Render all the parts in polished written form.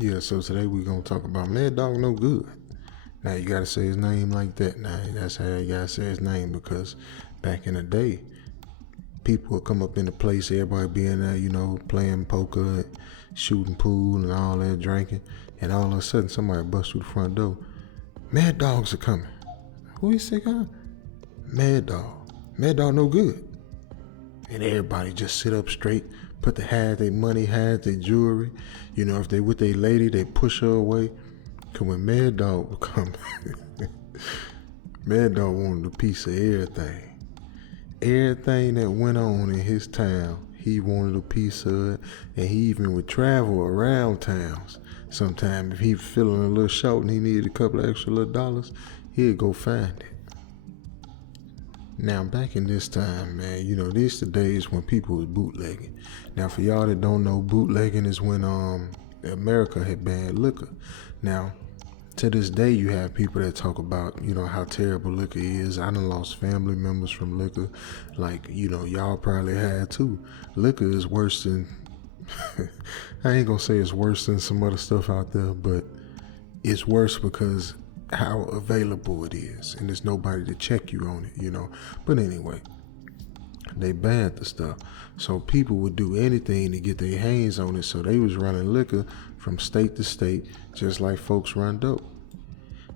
Yeah, so today we're gonna talk about MadDog No Good. Now you gotta say his name like that. Now that's how you gotta say his name because back in the day, people would come up in the place, everybody being there, playing poker, shooting pool, and all that, drinking, and all of a sudden somebody busts through the front door. Mad Dogs are coming. Who you say, huh? Mad Dog. Mad Dog No Good. And everybody just sit up straight, put the hide their money, hide their jewelry. If they with their lady, they push her away. Cause when Mad Dog would come, Mad Dog wanted a piece of everything. Everything that went on in his town, he wanted a piece of it, and he even would travel around towns. Sometimes if he was feeling a little short and he needed a couple of extra little dollars, he'd go find it. Now, back in this time, man, these the days when people was bootlegging. Now, for y'all that don't know, bootlegging is when America had banned liquor. Now, to this day, you have people that talk about, how terrible liquor is. I done lost family members from liquor. Like, y'all probably had too. Liquor is worse than, I ain't gonna say it's worse than some other stuff out there, but it's worse because how available it is, and there's nobody to check you on it, But anyway, they banned the stuff, so people would do anything to get their hands on it. So they was running liquor from state to state, just like folks run dope.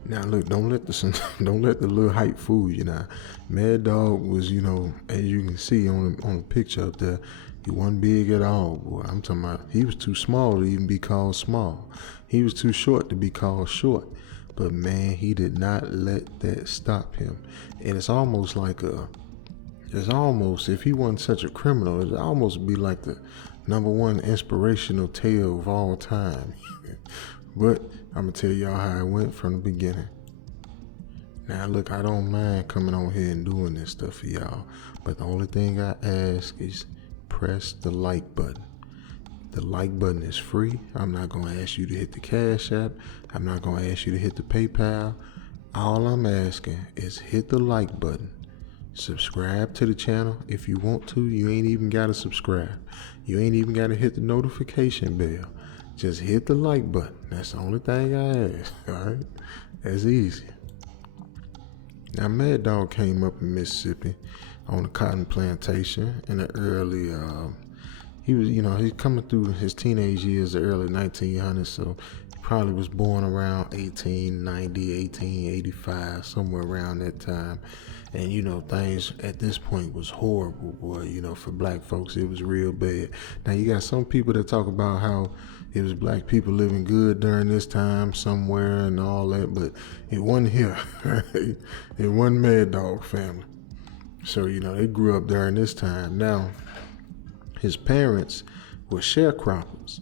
Now look, don't let the little hype fool you. Now, Mad Dog was, as you can see on the picture up there, he wasn't big at all, boy. I'm talking about he was too small to even be called small. He was too short to be called short. But man, he did not let that stop him. And it's almost if he wasn't such a criminal, it'd almost be like the number one inspirational tale of all time. But I'm gonna tell y'all how it went from the beginning. Now look, I don't mind coming on here and doing this stuff for y'all, but the only thing I ask is press the like button. The like button is free. I'm not going to ask you to hit the Cash App. I'm not going to ask you to hit the PayPal. All I'm asking is hit the like button. Subscribe to the channel. If you want to, you ain't even got to subscribe. You ain't even got to hit the notification bell. Just hit the like button. That's the only thing I ask. All right? That's easy. Now, Mad Dog came up in Mississippi on a cotton plantation in the early he was, he's coming through his teenage years, the early 1900s, so he probably was born around 1890, 1885, somewhere around that time. And, things at this point was horrible, boy. For black folks, it was real bad. Now, you got some people that talk about how it was black people living good during this time somewhere and all that, but it wasn't here. It wasn't Mad Dog family. So, they grew up during this time. Now, his parents were sharecroppers,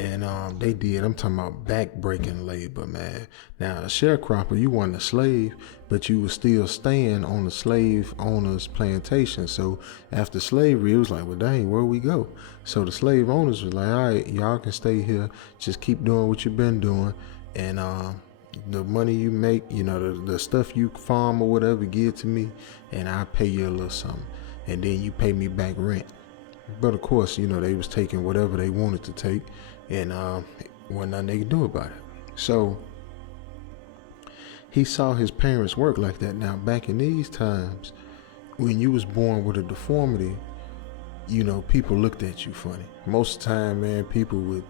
and they did, I'm talking about back-breaking labor, man. Now, a sharecropper, you weren't a slave, but you were still staying on the slave owner's plantation. So after slavery, it was like, well, dang, where we go? So the slave owners was like, all right, y'all can stay here, just keep doing what you've been doing, and the money you make, the stuff you farm or whatever, give it to me, and I'll pay you a little something, and then you pay me back rent. But of course, they was taking whatever they wanted to take, and wasn't nothing they could do about it. So he saw his parents work like that. Now, back in these times, when you was born with a deformity, people looked at you funny. Most of the time, man, people would,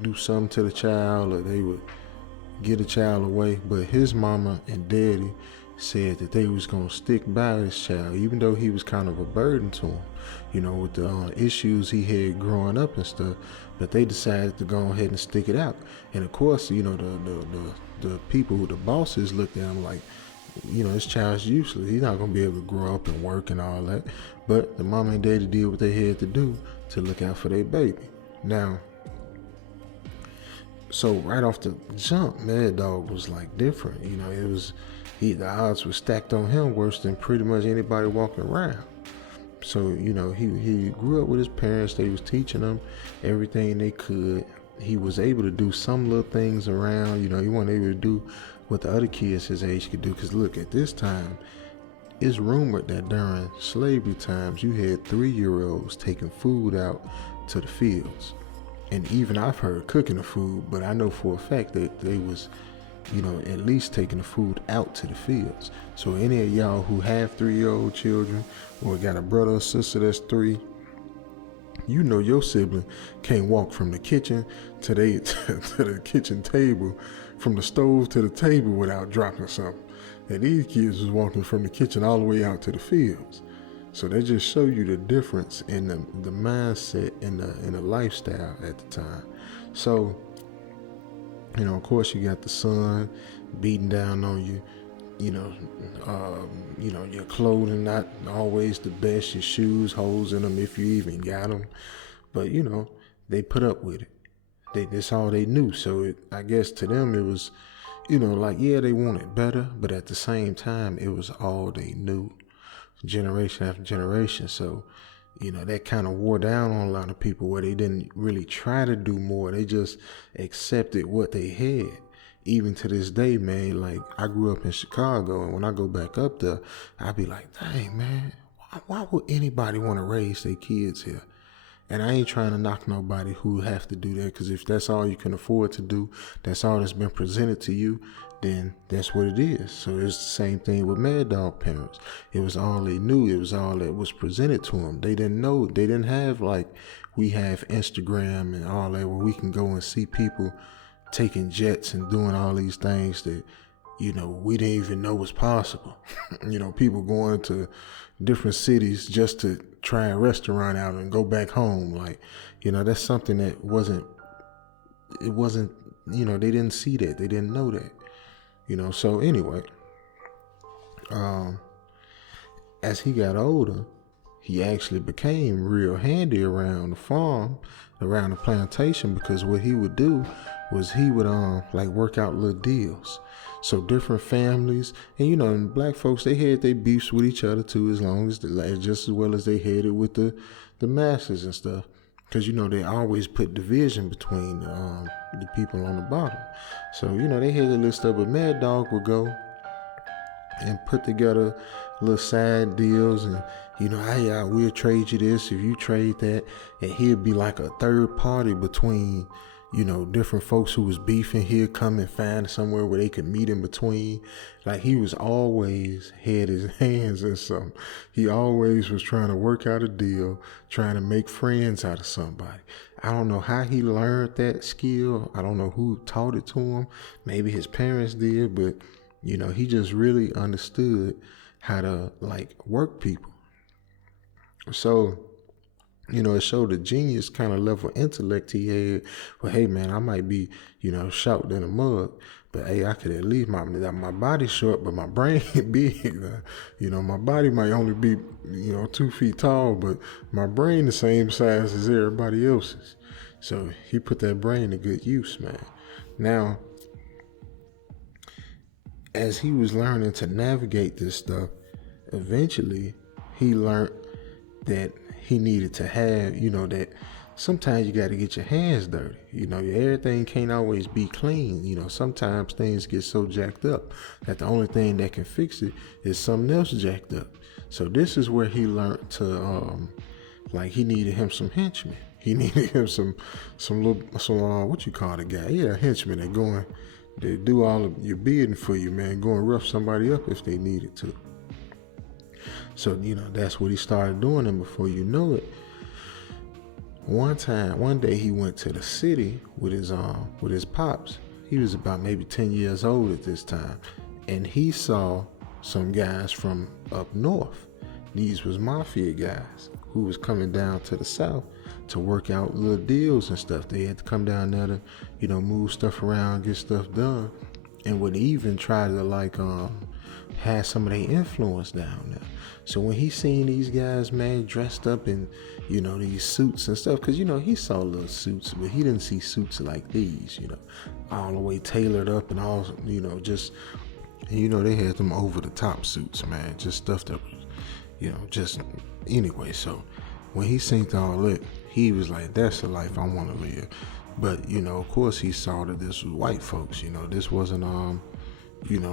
do something to the child, or they would get the child away. But his mama and daddy said that they was gonna stick by this child, even though he was kind of a burden to him, with the issues he had growing up and stuff. But they decided to go ahead and stick it out. And of course, the people, the bosses, looked at him like, this child's useless. He's not gonna be able to grow up and work and all that. But the mama and daddy did what they had to do to look out for their baby. Now, so right off the jump, Mad Dog was like different. The odds were stacked on him worse than pretty much anybody walking around. So, he grew up with his parents. They was teaching him everything they could. He was able to do some little things around. He wasn't able to do what the other kids his age could do. Because look, at this time, it's rumored that during slavery times, you had 3-year-olds taking food out to the fields. And even I've heard cooking the food, but I know for a fact that they was, at least taking the food out to the fields. So any of y'all who have 3-year-old children or got a brother or sister that's 3, your sibling can't walk from the kitchen to the kitchen table, from the stove to the table without dropping something. And these kids was walking from the kitchen all the way out to the fields. So they just show you the difference in the mindset and the lifestyle at the time. So, of course you got the sun beating down on you, your clothing not always the best, your shoes, holes in them if you even got them. But, they put up with it. That's all they knew. So I guess to them it was, they wanted better, but at the same time, it was all they knew, generation after generation. So, that kind of wore down on a lot of people, where they didn't really try to do more. They just accepted what they had. Even to this day, man, like I grew up in Chicago, and when I go back up there, I be like, dang, man, why would anybody want to raise their kids here? And I ain't trying to knock nobody who have to do that, because if that's all you can afford to do, that's all that's been presented to you, then that's what it is. So it's the same thing with MadDog parents. It was all they knew. It was all that was presented to them. They didn't know. They didn't have like we have Instagram and all that, where we can go and see people taking jets and doing all these things that, we didn't even know was possible. People going to different cities just to try a restaurant out and go back home. Like, that's something that they didn't see that. They didn't know that, so anyway, as he got older, he actually became real handy around the farm, around the plantation, because what he would do was he would work out little deals. So different families, and black folks, they had their beefs with each other too, just as well as they had it with the masses and stuff. Because, they always put division between the people on the bottom. So, they had a little stuff, but MadDog would go and put together little side deals, and hey, we'll trade you this if you trade that. And he'd be like a third party between different folks who was beefing. He'd come and find somewhere where they could meet in between. Like, he was always had his hands in something. He always was trying to work out a deal, trying to make friends out of somebody. I don't know how he learned that skill. I don't know who taught it to him. Maybe his parents did, but he just really understood how to work people. So, it showed the genius kind of level of intellect he had. Well, hey, man, I might be, short in a mug, but hey, I could at least, my body's short, but my brain big. My body might only be, 2 feet tall, but my brain the same size as everybody else's. So he put that brain to good use, man. Now, as he was learning to navigate this stuff, eventually he learned that he needed to have, that sometimes you got to get your hands dirty. Everything can't always be clean. Sometimes things get so jacked up that the only thing that can fix it is something else jacked up. So this is where he learned to, he needed him some henchmen. He needed him some what you call the guy? Yeah, henchmen that going, they do all of your bidding for you, man. Go and rough somebody up if they needed to. So, that's what he started doing, and before you know it, one day he went to the city with his pops. He was about maybe 10 years old at this time, and he saw some guys from up north. These was mafia guys who was coming down to the south to work out little deals and stuff. They had to come down there to, move stuff around, get stuff done, and would even try to have some of their influence down there. So when he seen these guys, man, dressed up in, these suits and stuff, because, he saw little suits, but he didn't see suits like these, all the way tailored up and all, just, they had them over the top suits, man, just stuff that was, just, anyway. So when he seen all that, he was like, that's the life I want to live. But, of course he saw that this was white folks, this wasn't,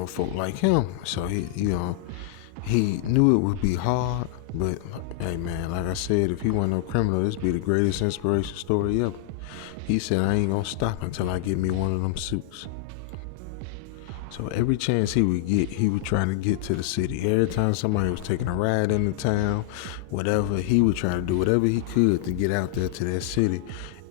folk like him. So he knew it would be hard, but hey, man, like I said, if he wasn't no criminal, this would be the greatest inspiration story ever. He said, I ain't gonna stop until I get me one of them suits. So every chance he would get, he would try to get to the city. Every time somebody was taking a ride into town, whatever, he would try to do whatever he could to get out there to that city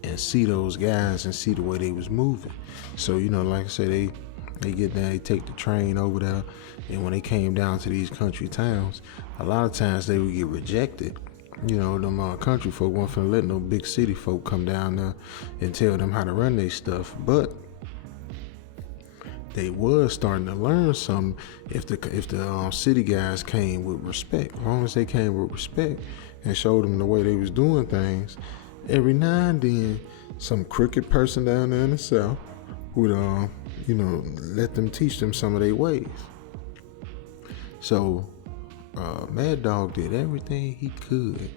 and see those guys and see the way they was moving. So, like I said, they get there, they take the train over there, and when they came down to these country towns, a lot of times they would get rejected. Them country folk weren't finna let no big city folk come down there and tell them how to run their stuff. But they was starting to learn something if the city guys came with respect. As long as they came with respect and showed them the way they was doing things, every now and then some crooked person down there in the south would let them teach them some of their ways. So MadDog did everything he could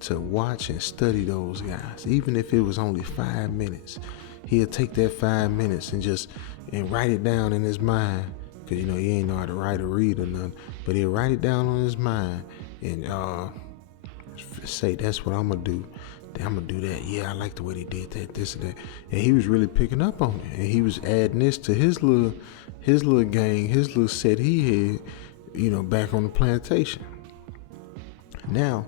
to watch and study those guys. Even if it was only 5 minutes, he'll take that 5 minutes and write it down in his mind, because he ain't know how to write or read or nothing, but he'll write it down on his mind and say, that's what I'm gonna do. I'm gonna do that. Yeah, I like the way they did that, this and that. And he was really picking up on it, and he was adding this to his little gang, his little set he had, back on the plantation. Now,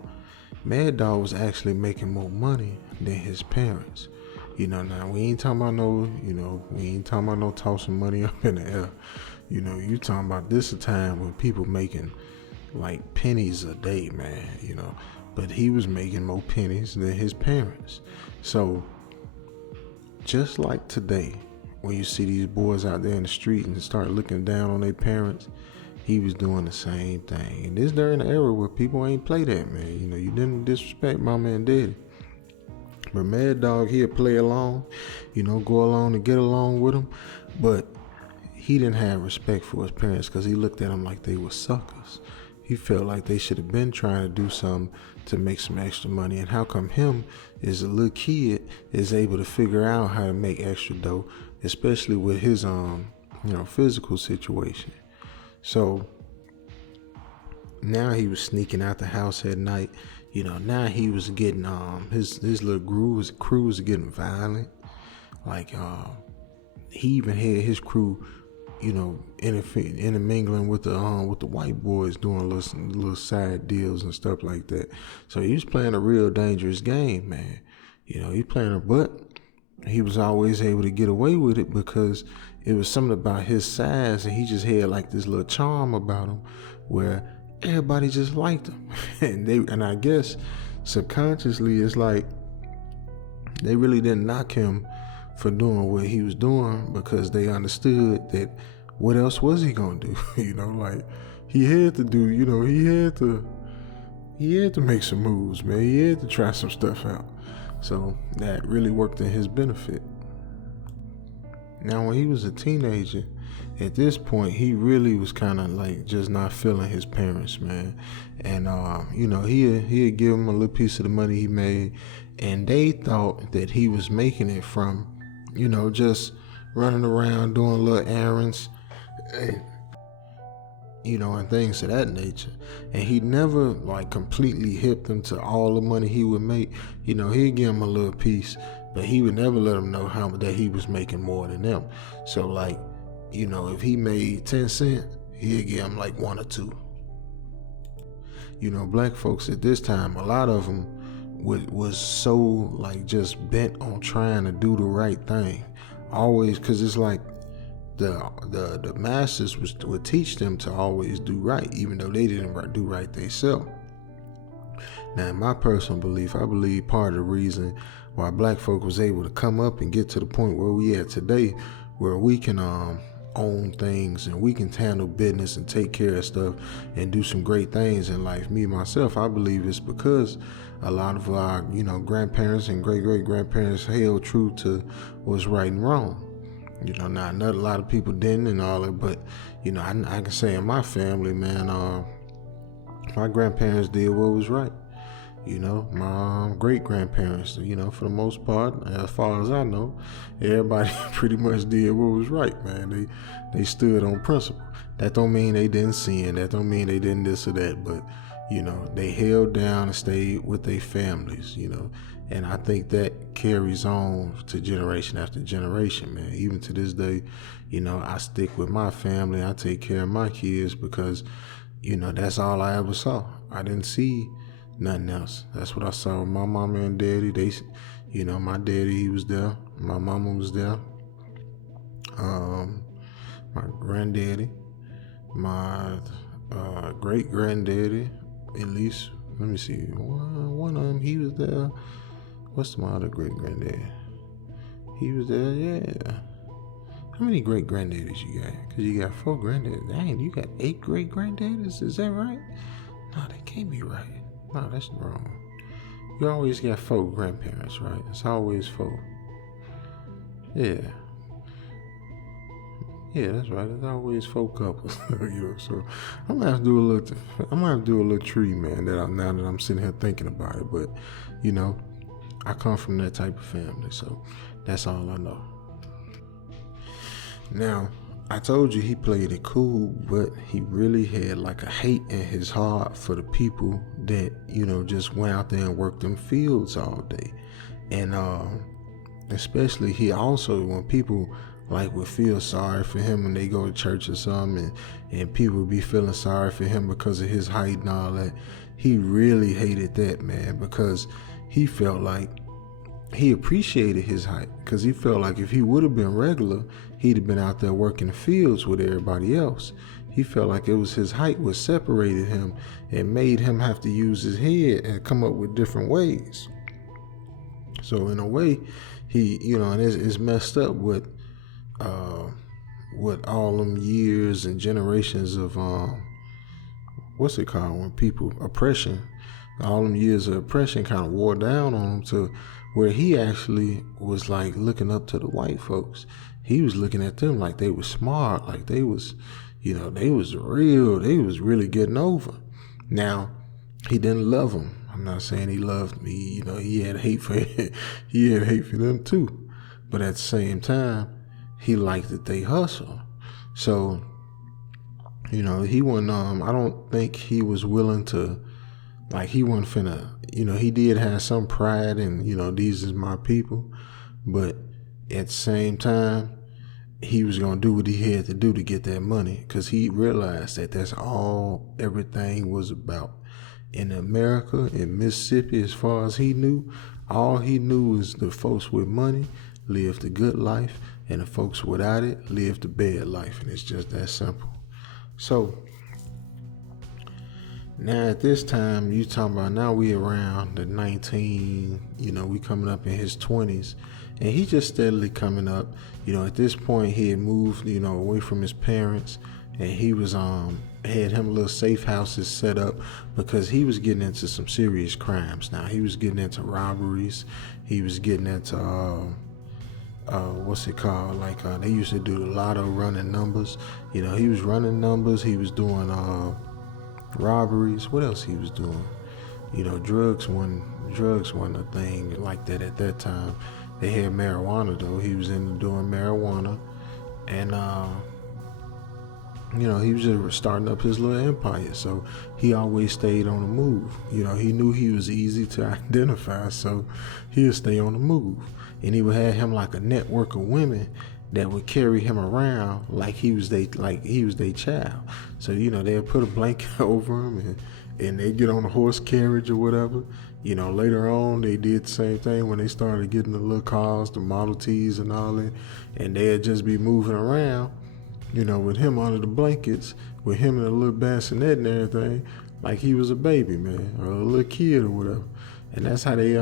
MadDog was actually making more money than his parents. Now we ain't talking about no tossing money up in the air. You talking about this a time when people making like pennies a day, man, but he was making more pennies than his parents. So just like today, when you see these boys out there in the street and start looking down on their parents, he was doing the same thing. And this during the era where people ain't play that, man. You didn't disrespect mama and daddy. But MadDog, he'd play along, go along and get along with them. But he didn't have respect for his parents because he looked at them like they were suckers. He felt like they should have been trying to do something to make some extra money. And how come him, as a little kid, is able to figure out how to make extra dough, especially with his physical situation. So now he was sneaking out the house at night. Now he was getting his little crew was getting violent. Like he even had his crew, intermingling with the white boys, doing little side deals and stuff like that. So he was playing a real dangerous game, man. He playing but he was always able to get away with it because it was something about his size, and he just had like this little charm about him where everybody just liked him. and I guess subconsciously it's like they really didn't knock him for doing what he was doing because they understood that what else was he gonna do? Like he had to do, he had to make some moves, man. He had to try some stuff out. So that really worked in his benefit. Now when he was a teenager, at this point he really was kind of like just not feeling his parents, man. And he'd give them a little piece of the money he made, and they thought that he was making it from just running around doing little errands and things of that nature. And he never like completely hipped them to all the money he would make. He'd give them a little piece, but he would never let them know how that he was making more than them. So like, if he made 10 cents, he'd give them like 1 or 2. Black folks at this time, a lot of them was so like just bent on trying to do the right thing. Always, because it's like the masters would teach them to always do right, even though they didn't do right themselves. Now, in my personal belief, I believe part of the reason why black folk was able to come up and get to the point where we at today, where we can own things and we can handle business and take care of stuff and do some great things in life. Me, myself, I believe it's because a lot of our, grandparents and great-great-grandparents held true to what's right and wrong. Now, not a lot of people didn't and all that, but, I can say in my family, man, my grandparents did what was right. My great-grandparents, for the most part, as far as I know, everybody pretty much did what was right, man. They stood on principle. That don't mean they didn't sin. That don't mean they didn't this or that, but, they held down and stayed with their families, And I think that carries on to generation after generation, man. Even to this day, I stick with my family. I take care of my kids because, that's all I ever saw. I didn't see nothing else. That's what I saw with my mama and daddy. My daddy, he was there. My mama was there. My granddaddy, my great granddaddy, at least, let me see, one of them, he was there. What's my other great granddaddy? He was there, yeah. How many great granddaddies you got? Because you got 4 granddaddies. Dang, you got 8 great granddaddies? Is that right? No, that can't be right. No, that's wrong. You always got 4 grandparents, right? It's always 4. Yeah. Yeah, that's right. There's always 4 couples. So I'm gonna have to do a little tree, man. Now that I'm sitting here thinking about it, but I come from that type of family, so that's all I know. Now, I told you he played it cool, but he really had like a hate in his heart for the people that, just went out there and worked them fields all day. And especially he also, when people would feel sorry for him when they go to church or something, and people would be feeling sorry for him because of his height and all that, he really hated that, man, because he felt like he appreciated his height, because he felt like if he would have been regular, he'd have been out there working the fields with everybody else. He felt like it was his height what separated him and made him have to use his head and come up with different ways. So in a way, he, and it's messed up with all them years and generations of what's it called when people oppression. All them years of oppression kind of wore down on him to where he actually was like looking up to the white folks. He was looking at them like they was smart, like they was, they was real, they was really getting over. Now, he didn't love them. I'm not saying he loved me. He had hate for them too. But at the same time, he liked that they hustle. So, he wasn't, I don't think he was willing to, he wasn't finna, he did have some pride in, these is my people. But at the same time, he was going to do what he had to do to get that money, because he realized that that's all everything was about. In America, in Mississippi, as far as he knew, all he knew is the folks with money lived a good life, and the folks without it lived a bad life, and it's just that simple. So now at this time, you talking about now we around the 19, we coming up in his 20s, and he just steadily coming up. At this point he had moved, away from his parents, and he was had him little safe houses set up because he was getting into some serious crimes. Now he was getting into robberies, he was getting into what's it called? They used to do the lotto running numbers. He was running numbers. He was doing robberies. What else he was doing? Drugs wasn't a thing like that at that time. They had marijuana though. He was into doing marijuana, and he was just starting up his little empire. So he always stayed on the move. He knew he was easy to identify, so he'd stay on the move. And he would have him like a network of women that would carry him around like he was their child. So they'd put a blanket over him, and they'd get on a horse carriage or whatever. Later on they did the same thing when they started getting the little cars, the Model Ts and all that, and they'd just be moving around, with him under the blankets, with him in a little bassinet and everything, like he was a baby, man, or a little kid or whatever. And that's how they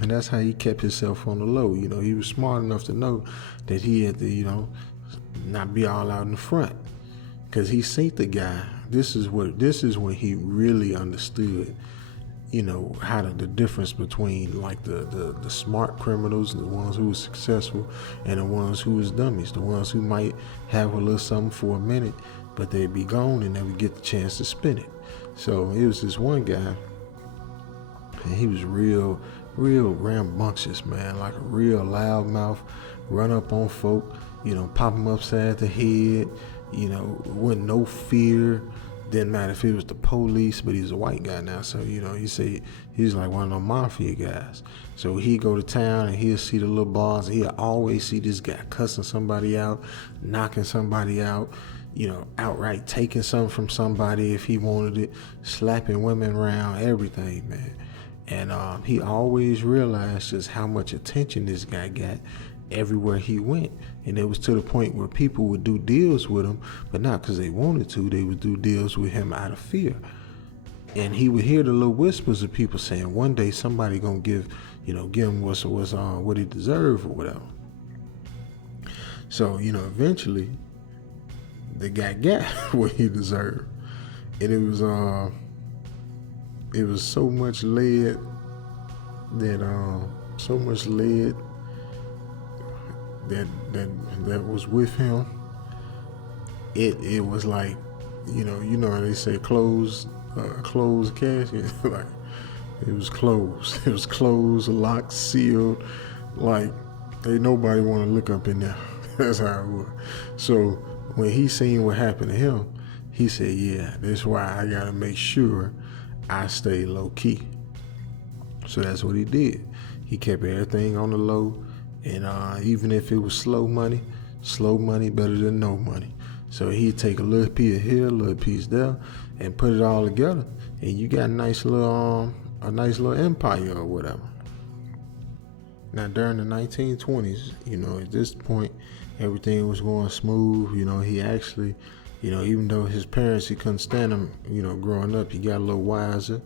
and that's how he kept himself on the low. He was smart enough to know that he had to, not be all out in the front, because he seen the guy. This is when he really understood, how the difference between the smart criminals, the ones who were successful, and the ones who was dummies, the ones who might have a little something for a minute, but they'd be gone and never get the chance to spend it. So it was this one guy, and he was real rambunctious, man, like a real loudmouth, run up on folk, pop them upside the head, with no fear didn't matter if it was the police, but he's a white guy now. So, he said he's like one of them mafia guys. So he'd go to town and he'll see the little bars, and he'll always see this guy cussing somebody out, knocking somebody out, outright taking something from somebody if he wanted it, slapping women around, everything, man. And he always realized just how much attention this guy got everywhere he went. And it was to the point where people would do deals with him, but not because they wanted to. They would do deals with him out of fear. And he would hear the little whispers of people saying, one day somebody gonna give him what he deserved or whatever. So, eventually the guy got what he deserved. And it was so much lead that was with him. It was like, how they say closed casket. Like, it was closed. It was closed, locked, sealed. Like, ain't nobody want to look up in there. That's how it was. So when he seen what happened to him, he said, yeah, that's why I gotta make sure I stay low key. So that's what he did. He kept everything on the low, and even if it was slow money better than no money. So he'd take a little piece here, a little piece there, and put it all together, and you got a nice little empire or whatever. Now during the 1920s, at this point, everything was going smooth. He actually, even though his parents, he couldn't stand him, growing up, he got a little wiser.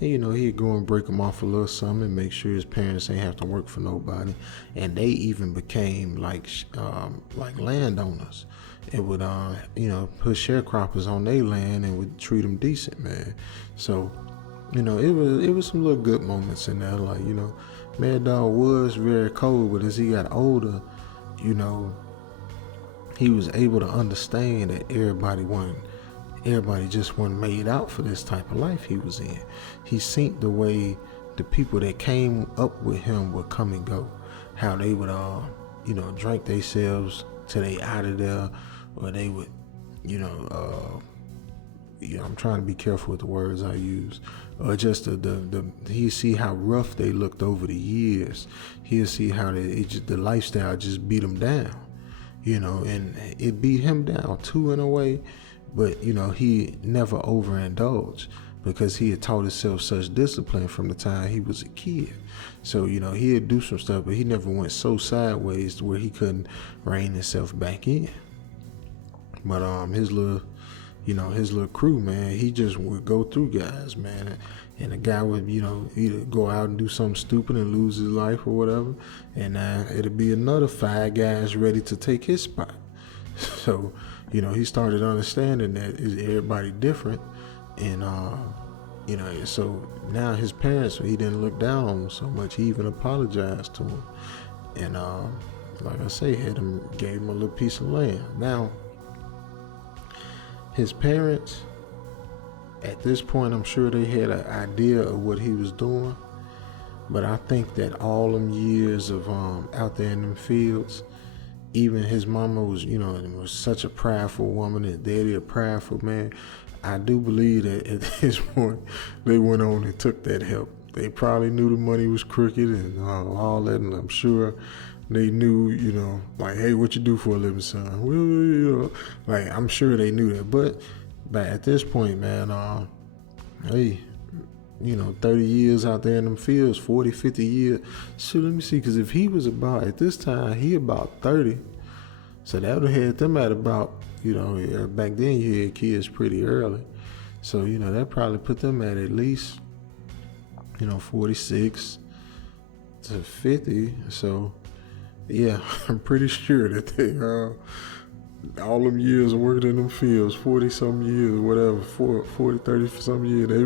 And, he'd go and break him off a little something and make sure his parents ain't have to work for nobody. And they even became like landowners. It would, put sharecroppers on their land and would treat them decent, man. So, it was some little good moments in there. Like, MadDog was very cold, but as he got older, he was able to understand that everybody just wasn't made out for this type of life he was in. He seen the way the people that came up with him would come and go, how they would drink themselves till they out of there, or they would I'm trying to be careful with the words I use, or just he'll see how rough they looked over the years. He'll see how the lifestyle just beat them down, and it beat him down too in a way, but he never overindulged because he had taught himself such discipline from the time he was a kid. So he'd do some stuff, but he never went so sideways to where he couldn't rein himself back in. But his little crew, man, he just would go through guys, man. And the guy would, either go out and do something stupid and lose his life or whatever. And it'll be another 5 guys ready to take his spot. So, he started understanding that everybody different. And, so now his parents, he didn't look down on him so much. He even apologized to him. And, like I say, gave him a little piece of land. Now, his parents, at this point, I'm sure they had an idea of what he was doing, but I think that all them years of out there in them fields, even his mama was, was such a prideful woman, his daddy a prideful man. I do believe that at this point, they went on and took that help. They probably knew the money was crooked and all that, and I'm sure they knew, like, hey, what you do for a living, son? Well, like, I'm sure they knew that. But at this point, man, hey, 30 years out there in them fields, 40, 50 years. So let me see, because if he was at this time, he about 30. So that would have had them at about, back then you had kids pretty early. So, that probably put them at least, 46 to 50. So, yeah, I'm pretty sure that they, all them years of working in them fields, 40-some years, whatever, 40, 30-some years, they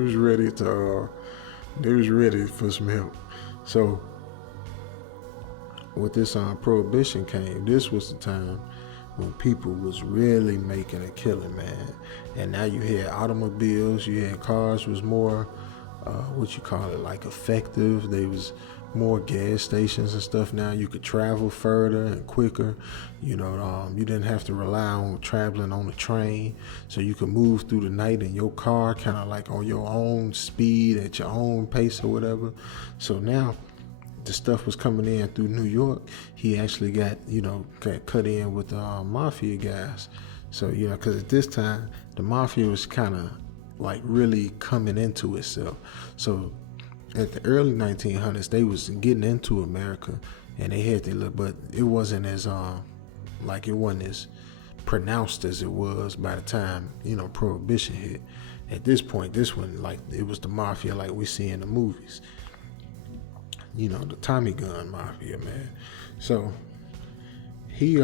was ready for some help. So, with this prohibition came, this was the time when people was really making a killing, man. And now you had automobiles, you had cars was more, like effective. They was more gas stations and stuff now. You could travel further and quicker. You didn't have to rely on traveling on the train, so you could move through the night in your car, kind of like on your own speed at your own pace or whatever. So now the stuff was coming in through New York. He actually got cut in with the mafia guys. So because at this time the mafia was kind of like really coming into itself. So at the early 1900s, they was getting into America, and they had their but it wasn't as it wasn't as pronounced as it was by the time Prohibition hit. At this point, this one, like, it was the mafia like we see in the movies. The Tommy gun mafia, man. So he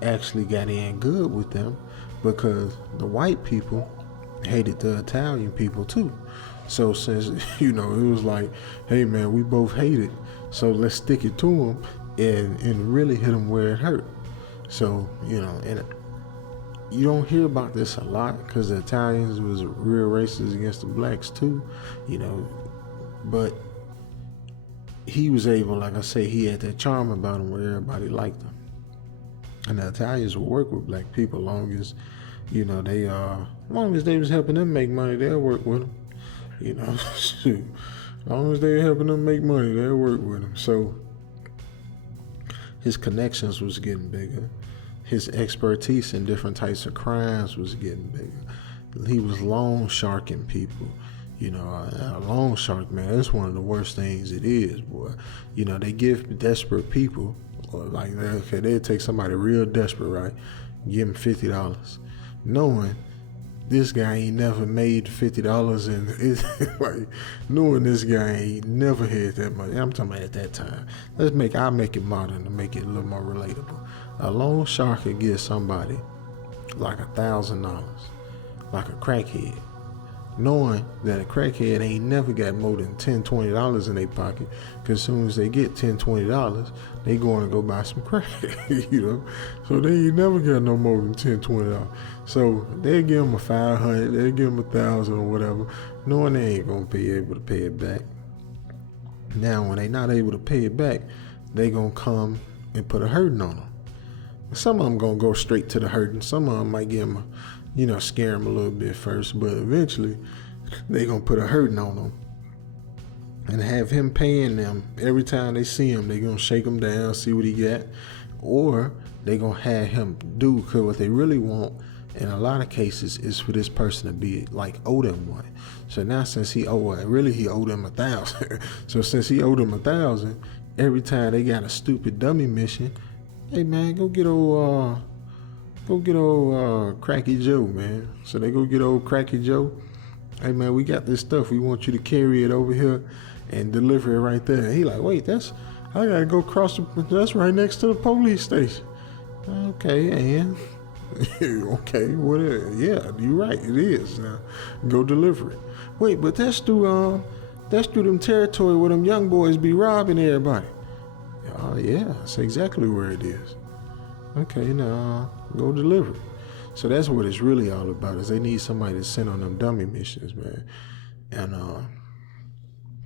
actually got in good with them because the white people hated the Italian people too. So since it was like, hey man, we both hate it, so let's stick it to them and really hit them where it hurt. So and you don't hear about this a lot because the Italians was real racist against the blacks too, but he was able, like I say, he had that charm about him where everybody liked him. And the Italians would work with black people long as they was helping them make money, they'll work with them. Shoot. As long as they're helping them make money, they'll work with them. So his connections was getting bigger. His expertise in different types of crimes was getting bigger. He was loan sharking people. A loan shark, man, that's one of the worst things it is, boy. They give desperate people, like, okay, they'll take somebody real desperate, right? Give them $50, knowing this guy ain't never made $50, and it's like, knowing this guy ain't never had that money. I'm talking about at that time. I'll make it modern to make it a little more relatable. A loan shark could give somebody like $1,000, like a crackhead, knowing that a crackhead ain't never got more than $10, $20 in their pocket, because as soon as they get $10, $20, they going to go buy some crack, So they ain't never got no more than $10, $20. So they give them $500, they give them $1,000 or whatever, knowing they ain't going to be able to pay it back. Now, when they not able to pay it back, they going to come and put a hurting on them. Some of them going to go straight to the hurting. Some of them might give them scare them a little bit first, but eventually they gonna put a hurting on them and have him paying them every time they see him. They gonna shake him down, see what he got, or they gonna have him do, because what they really want in a lot of cases is for this person to be like owe them one. So now since he owed them $1,000, so since he owed them $1,000, every time they got a stupid dummy mission, hey man, go get old Cracky Joe, man. So they go get old Cracky Joe. Hey man, we got this stuff. We want you to carry it over here and deliver it right there. And he like, wait, I gotta go that's right next to the police station. Okay, and okay, whatever. Yeah, you're right, it is. Now go deliver it. Wait, but that's through them territory where them young boys be robbing everybody. Yeah, that's exactly where it is. Okay, now go deliver it. So that's what it's really all about, is they need somebody to send on them dummy missions, man. And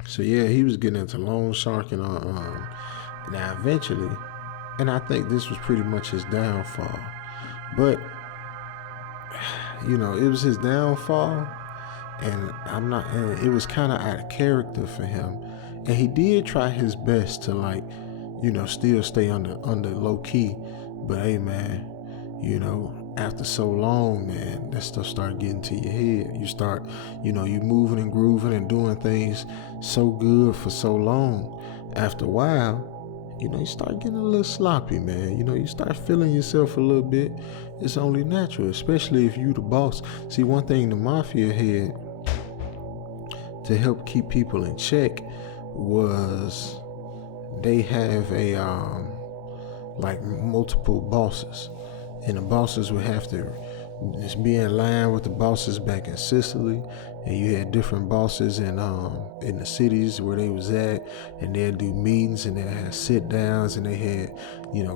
so yeah, he was getting into loan sharking now eventually, and I think this was pretty much his downfall. But it was his downfall, and it was kind of out of character for him. And he did try his best to still stay under low key. But hey man, after so long, man, that stuff start getting to your head. You start, you moving and grooving and doing things so good for so long. After a while, you start getting a little sloppy, man. You start feeling yourself a little bit. It's only natural, especially if you the boss. See, one thing the mafia had to help keep people in check was they have multiple bosses, and the bosses would have to just be in line with the bosses back in Sicily, and you had different bosses in the cities where they was at, and they'd do meetings, and they had sit downs, and they had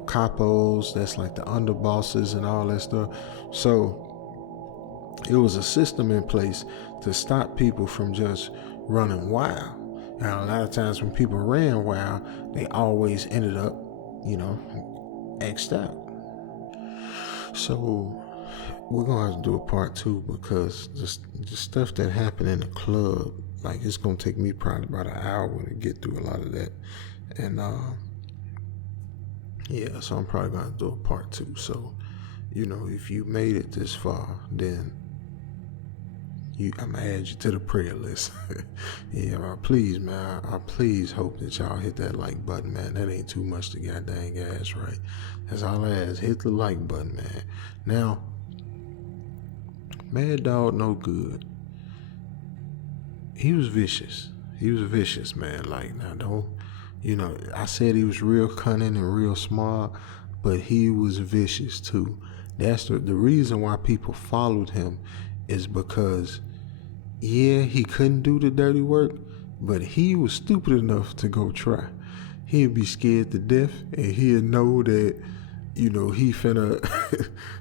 capos, that's like the underbosses and all that stuff. So it was a system in place to stop people from just running wild. And a lot of times when people ran wild, they always ended up, X'd out. So we're gonna have to do a part 2 because the stuff that happened in the club, like, it's gonna take me probably about an hour to get through a lot of that. And so I'm probably gonna do a part 2. So, if you made it this far, then I'm gonna add you to the prayer list. Please, man, I please hope that y'all hit that like button, man. That ain't too much to goddamn ask, right? That's all I ask. Hit the like button, man. Now, MadDog no good. He was vicious. He was vicious, man. Like, now don't, I said he was real cunning and real smart, but he was vicious too. That's the reason why people followed him, is because, he couldn't do the dirty work, but he was stupid enough to go try. He'd be scared to death, and he'd know that, he finna,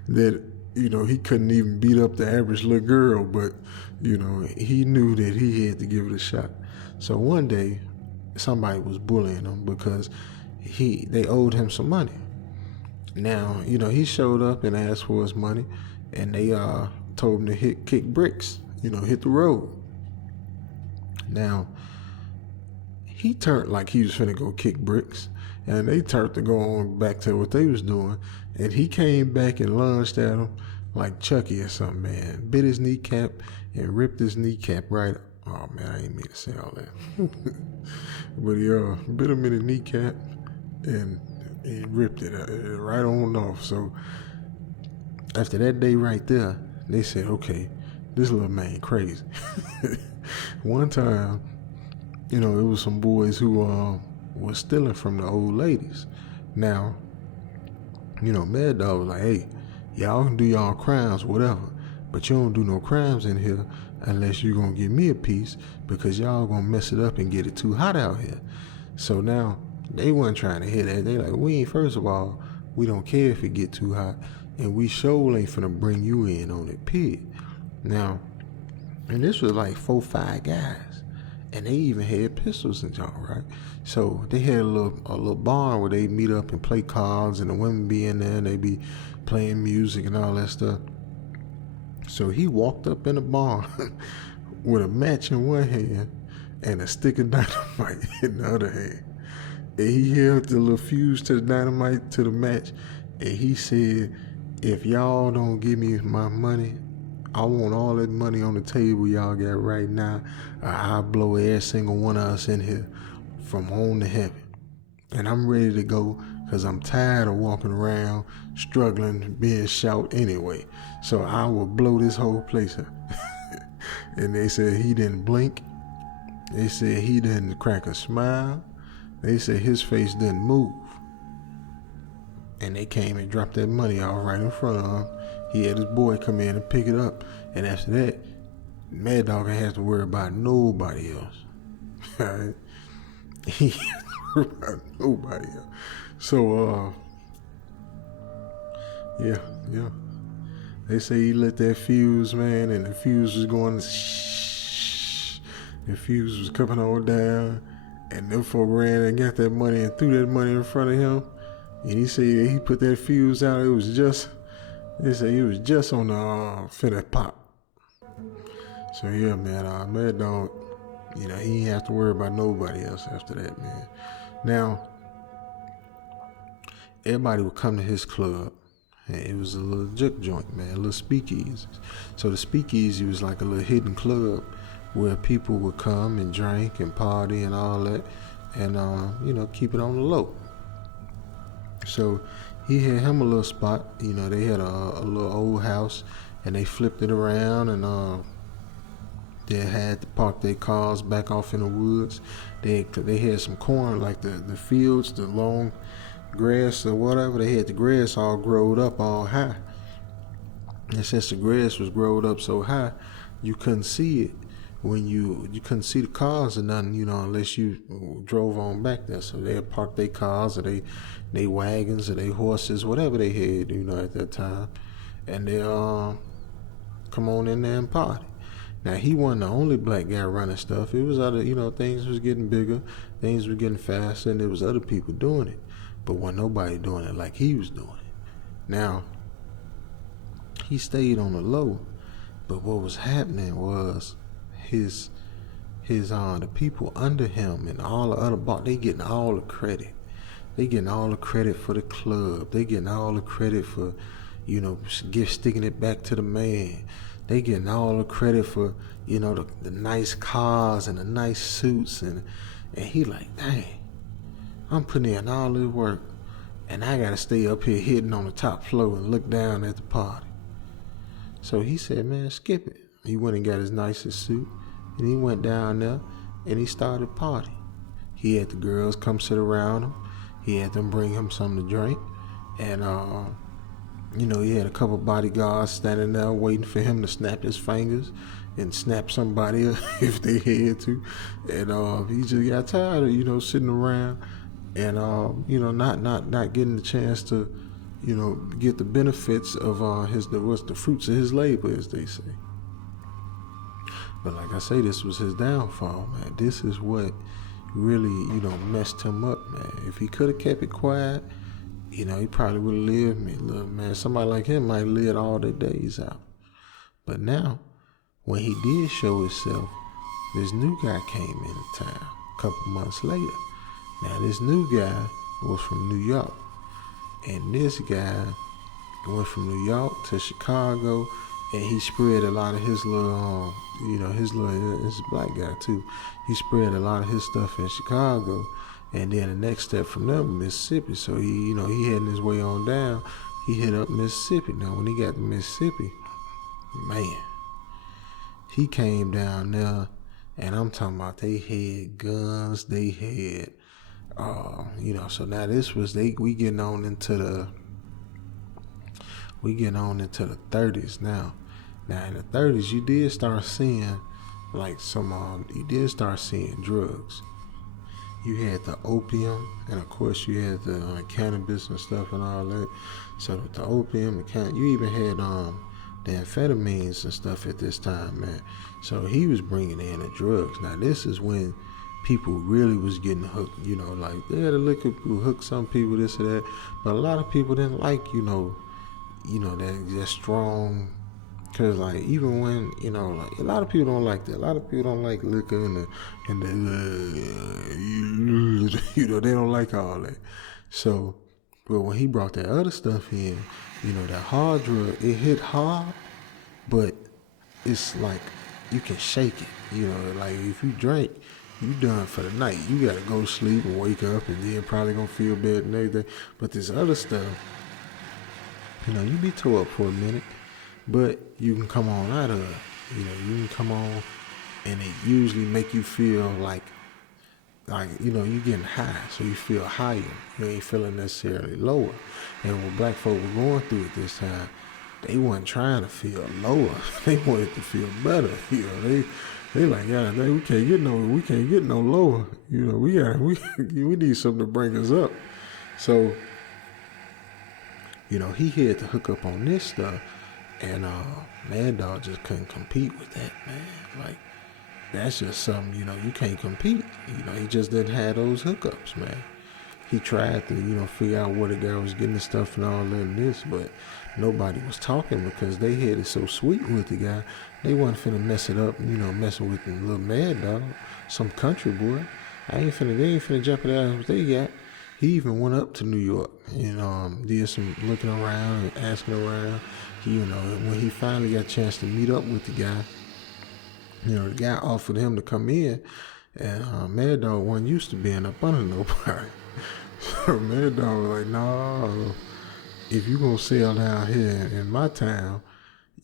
that, he couldn't even beat up the average little girl, but, he knew that he had to give it a shot. So one day, somebody was bullying him because they owed him some money. Now, he showed up and asked for his money, and they told him to kick bricks, hit the road. Now, he turned like he was finna go kick bricks, and they turned to go on back to what they was doing, and he came back and lunged at him like Chucky or something, man. Bit his kneecap and ripped his kneecap right. Oh man, I didn't mean to say all that. But he bit him in the kneecap and ripped it right on off. So after that day right there, they said, okay, this little man crazy. One time, it was some boys who was stealing from the old ladies. Now, MadDog was like, hey, y'all can do y'all crimes, whatever, but you don't do no crimes in here unless you're gonna give me a piece, because y'all gonna mess it up and get it too hot out here. So now they wasn't trying to hear that. They like, first of all, we don't care if it get too hot, and we sure ain't finna bring you in on it, period. Now, and this was like 4-5 guys, and they even had pistols and y'all, right? So they had a little barn where they meet up and play cards, and the women be in there and they be playing music and all that stuff. So he walked up in the barn with a match in one hand and a stick of dynamite in the other hand. And he held the little fuse to the dynamite to the match, and he said, if y'all don't give me my money, I want all that money on the table y'all got right now. I'll blow every single one of us in here from home to heaven. And I'm ready to go because I'm tired of walking around struggling, being shot anyway. So I will blow this whole place up. And they said he didn't blink. They said he didn't crack a smile. They said his face didn't move. And they came and dropped that money off right in front of him. He had his boy come in and pick it up. And after that, MadDog ain't have to worry about nobody else. Alright? He had to worry about nobody else. So, yeah. They say he lit that fuse, man, and the fuse was going shh. The fuse was coming on down, and them folk ran and got that money and threw that money in front of him. And he said he put that fuse out. They say he was just on the finna pop. So yeah, man, MadDog, he ain't have to worry about nobody else after that, man. Now, everybody would come to his club, and it was a little juke joint, man, a little speakeasy. So the speakeasy was like a little hidden club where people would come and drink and party and all that, and keep it on the low. So he had him a little spot. They had a little old house, and they flipped it around, and they had to park their cars back off in the woods. They had some corn, like the fields, the long grass or whatever. They had the grass all growed up all high. And since the grass was growed up so high, you couldn't see it when you couldn't see the cars or nothing, unless you drove on back there. So they had parked their cars or they wagons or they horses, whatever they had, at that time. And they come on in there and party. Now, he wasn't the only black guy running stuff. It was other, things was getting bigger, things were getting faster, and there was other people doing it. But wasn't nobody doing it like he was doing it. Now, he stayed on the low, but what was happening was the people under him and all the other they getting all the credit. They getting all the credit for the club. They getting all the credit for, sticking it back to the man. They getting all the credit for, the nice cars and the nice suits. And he like, dang, I'm putting in all this work and I got to stay up here hitting on the top floor and look down at the party. So he said, man, skip it. He went and got his nicest suit and he went down there and he started partying. He had the girls come sit around him. He had them bring him something to drink. And, he had a couple bodyguards standing there waiting for him to snap his fingers and snap somebody if they had to. And he just got tired of, sitting around and, not getting the chance to, get the benefits of the fruits of his labor, as they say. But like I say, this was his downfall, man. This is what really, messed him up, man. If he could have kept it quiet, he probably would have lived, man. Somebody like him might have lived all their days out. But now, when he did show himself, this new guy came into town a couple months later. Now, this new guy was from New York. And this guy went from New York to Chicago, and he spread a lot of his little, this is a black guy too. He spread a lot of his stuff in Chicago, and then the next step from there was Mississippi. So he heading his way on down. He hit up Mississippi. Now, when he got to Mississippi, man, he came down there, and I'm talking about they had guns, they had, so now this was, we getting on into the 30s now. Now, in the 30s, you did start seeing, drugs. You had the opium, and of course you had the cannabis and stuff and all that. So with the opium, you even had the amphetamines and stuff at this time, man. So he was bringing in the drugs. Now, this is when people really was getting hooked, they had a liquor hook some people, this or that. But a lot of people didn't like, that strong. Cause even when a lot of people don't like that. A lot of people don't like liquor and they don't like all that. So, but when he brought that other stuff in, that hard drug, it hit hard, but it's like you can shake it. If you drink, you done for the night. You gotta go to sleep and wake up, and then probably gonna feel bad and everything. But this other stuff, you be tore up for a minute. But you can come on out of it. You can come on, and it usually make you feel like you getting high, so you feel higher. You ain't feeling necessarily lower. And what black folk were going through at this time, they wasn't trying to feel lower. They wanted to feel better. They like, we can't get no lower. We need something to bring us up. So, he had to hook up on this stuff. And MadDog just couldn't compete with that, man. That's just something, you can't compete. He just didn't have those hookups, man. He tried to, figure out where the guy was getting the stuff and all that and this, but nobody was talking because they had it so sweet with the guy. They wasn't finna mess it up, messing with the little MadDog, some country boy. They ain't finna jeopardize what they got. He even went up to New York and did some looking around and asking around. When he finally got a chance to meet up with the guy, the guy offered him to come in, and MadDog wasn't used to being up under nobody. So MadDog was like, no, if you gonna sell down here in my town,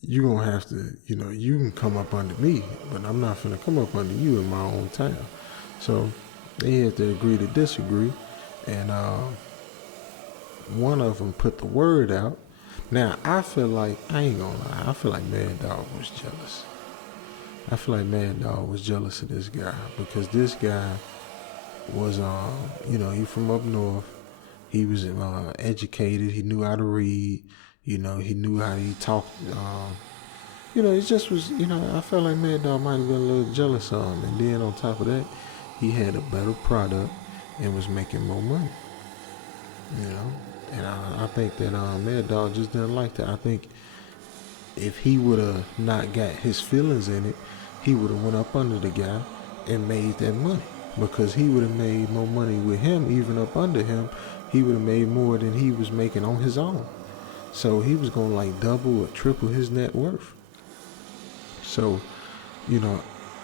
you gonna have to, you can come up under me, but I'm not finna come up under you in my own town. So they had to agree to disagree, and one of them put the word out. Now, I feel like, I ain't gonna lie, I feel like MadDog was jealous. I feel like MadDog was jealous of this guy because this guy was, he from up north. He was educated. He knew how to read. He knew how he talked. It just was, I felt like MadDog might have been a little jealous of him. And then on top of that, he had a better product and was making more money, you know. And I think that MadDog just didn't like that. I think if he would have not got his feelings in it, he would have went up under the guy and made that money. Because he would have made more money with him, even up under him. He would have made more than he was making on his own. So he was going to like double or triple his net worth. So, you know,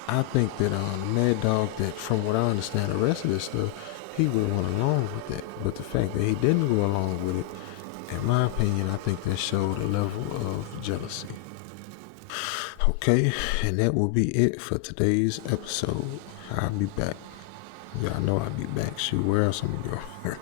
I think that MadDog, that from what I understand, the rest of this stuff, he would have went along with that. But the fact that he didn't go along with it, in my opinion, I think that showed a level of jealousy. Okay, and that will be it for today's episode. I'll be back. Y'all know I'll be back. Shoot, where else I'm gonna go?